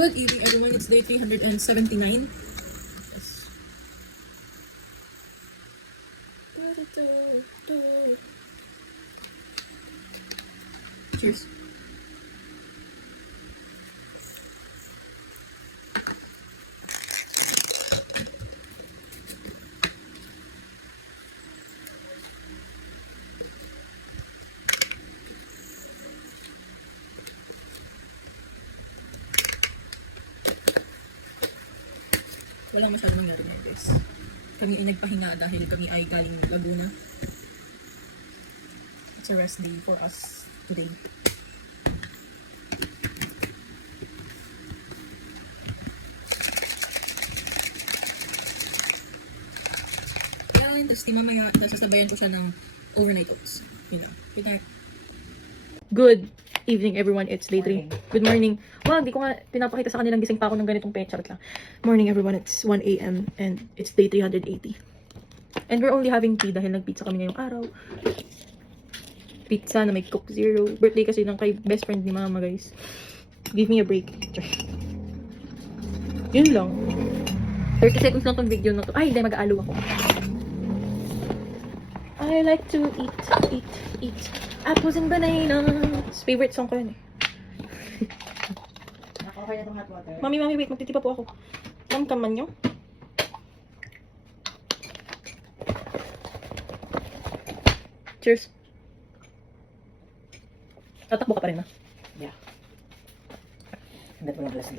Good evening, everyone. It's day 379. Cheers. Wala masyadong nangyari ngayon, guys. Kami ay nagpahinga dahil kami ay galing Laguna. It's a rest day for us today. Yan, tapos mamaya sasabayan ko siya ng overnight oats. Yun lang. Good night. Good evening, everyone. It's day 3. Good morning. Wow, hindi ko nga pinapakita sa kanilang gising pa ako ng ganitong pecharot lang. Morning, everyone. It's 1 a.m. and it's day 380. And we're only having tea dahil nagpizza kami ngayong araw. Pizza na may Coke Zero. Birthday kasi ng kay best friend ni Mama, guys. Give me a break. Yun lang. 30 seconds lang tong video na to. Ay, hindi, mag-aalo ako. I like to eat apples and bananas. Favorite song ko yun eh. Okay na itong hot water. Mami, wait. Magtitipa po ako. Kamkaman nyo. Cheers. Tatakbo ka pa rin, ha? Yeah. Hanggat mo ng alas 2.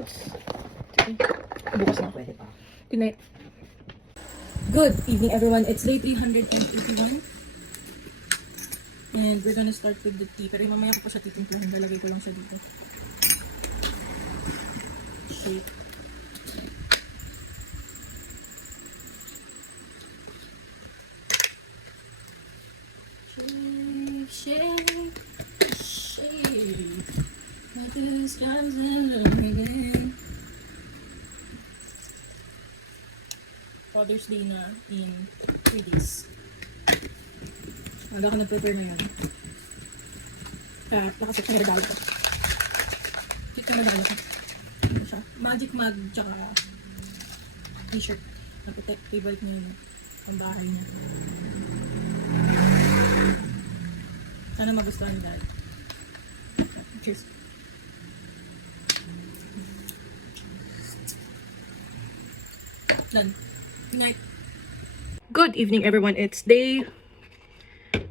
Bukas na. Pwede pa. Good night. Good evening, everyone. It's day 381. And we're gonna start with the tea. Pero mamaya ko pa siya titimplahin. Lalagay ko lang siya dito. Shake. Shake. Like the skies are living. Father's Day na in 3 days. Wala ka na-prepare na yan. Kaya nakasip ka na regalo ko. Kit ka na regalo ko. Ano siya? Magic mug tsaka t-shirt. Napitek favorite niya yun. Pambahay niya. Sana magustuhan ni Dad. Cheers. Done. Good night. Good evening, everyone. It's day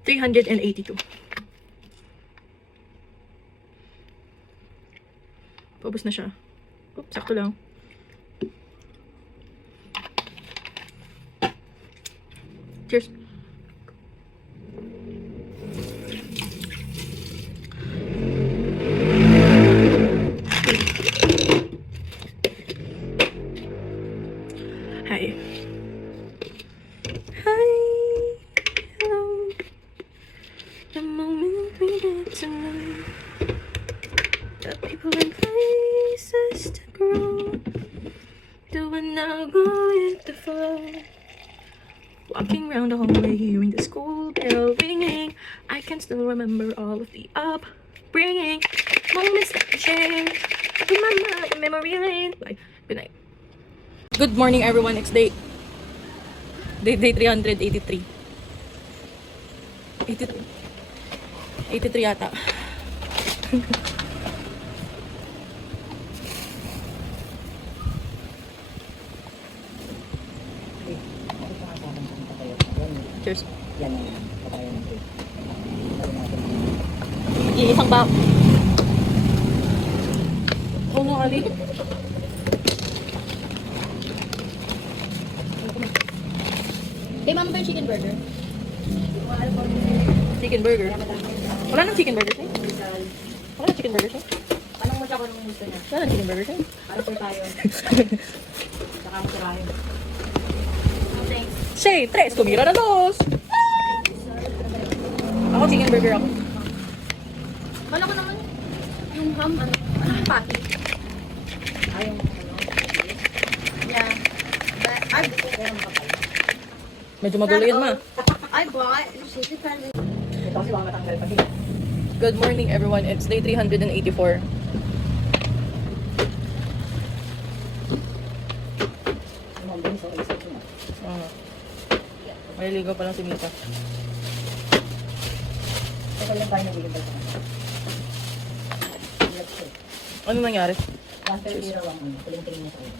382. Paubos na siya. Oops, sakto lang. Cheers. Hi. The moment we get to know the people and places to grow. Do I now go with the flow? Walking around the hallway, hearing the school bell ringing. I can still remember all of the upbringing moments that we shared in my mind, memory lane. Bye. Good night. Good morning, everyone. It's day 383. 83 yata. Cheers. Yan na yan. Patayan natin. Iisang ba? Oh no, Ali. Kay mama ba yung chicken burger? Chicken burger? Wala nang chicken burger siya? Wala nang chicken burger siya? Anong mo siya kung anong gusto niya? Wala nang chicken burger siya? Para po tayo. Saka mo sirahin. Thanks. Shay, 3, tumira na 2. Ako chicken burger ako. Kala ko naman yung ham, patty. Ayaw mo ano? Yeah. But I bought Medyo magulo yun, ma. chicken sandwich. Ito kasi baka matanggal pa din. Good morning, everyone. It's day 384. Maliligaw pa lang si Mika. Ito lang tayo nabigyan tayo. Let's see. Ano nangyari? 130 raw ang ano. Tuling-tuling na sa ulo.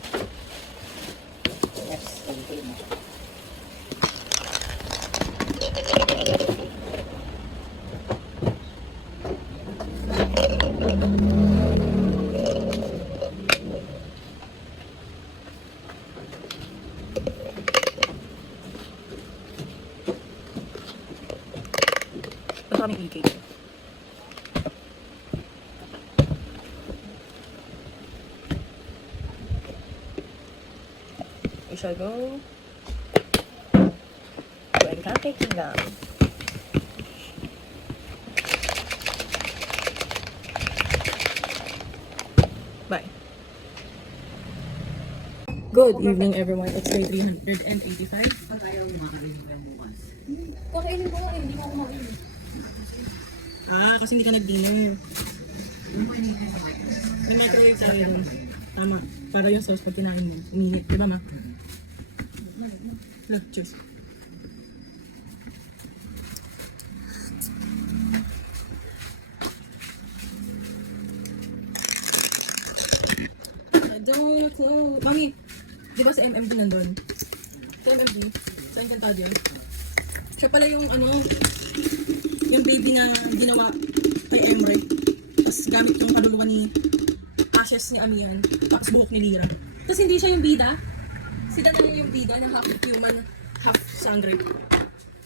Yes, tuling-tuling na. Basta kaming EK. We shall go to Enchanted Kingdom. Bye. Good evening, everyone. It's day 385. Pag ayaw makakarin mo yung bukas. Kakainin ko nga, hindi ko kumain. Ah, kasi hindi ka nag-dinner. May microwave tayo doon. Tama. Para yung sauce pag kinain mo. Uminit. Diba, ma? Look, cheers. I don't know. Mami, di ba sa MMG nandun? Sa MMG? Sa Encantadia? Siya pala yung ano, yung baby na ginawa kay Emre. Tapos gamit yung kaluluwa ni Ashes ni Amihan. Tapos buhok ni Lira. Tapos hindi siya yung bida. Si Daniel yung bida na half human, half Sandra.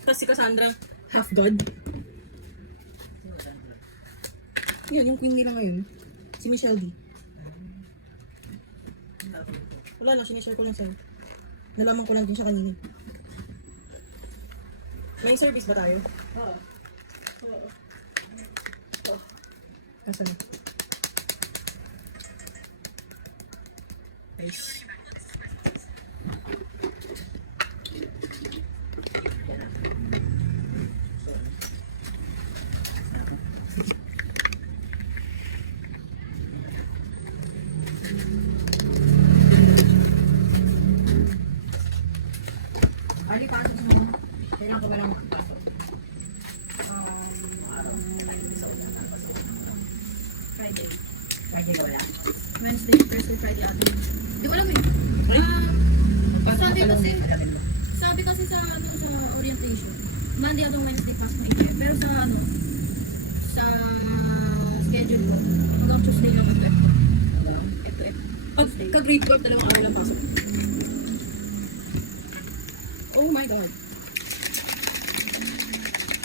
Tapos si Cassandra, half god. Yun, yung queen nila ngayon. Si Michelle D. Wala lang, sinishare ko lang sa'yo. Nalaman ko lang din siya kanina. May service ba tayo? Oo. Asan? Nice. Ali, pasok mo. Kailangan ko ba lang makapasok? Friday. Friday wala. Wednesday, Thursday, Friday, ate. Di ko alam eh. Sabi kasi, Alamin mo. sabi kasi sa orientation, Monday at Wednesday pasok na ito. Pero sa schedule ko, hanggang Tuesday lang ito. Ito. Pag ka-grade 12, 2 araw lang pasok. Oh my God.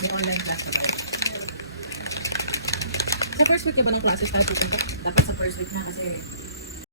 May online class na tayo. Sa first week ka ba ng classes tayo pupunta? Dapat sa first week na kasi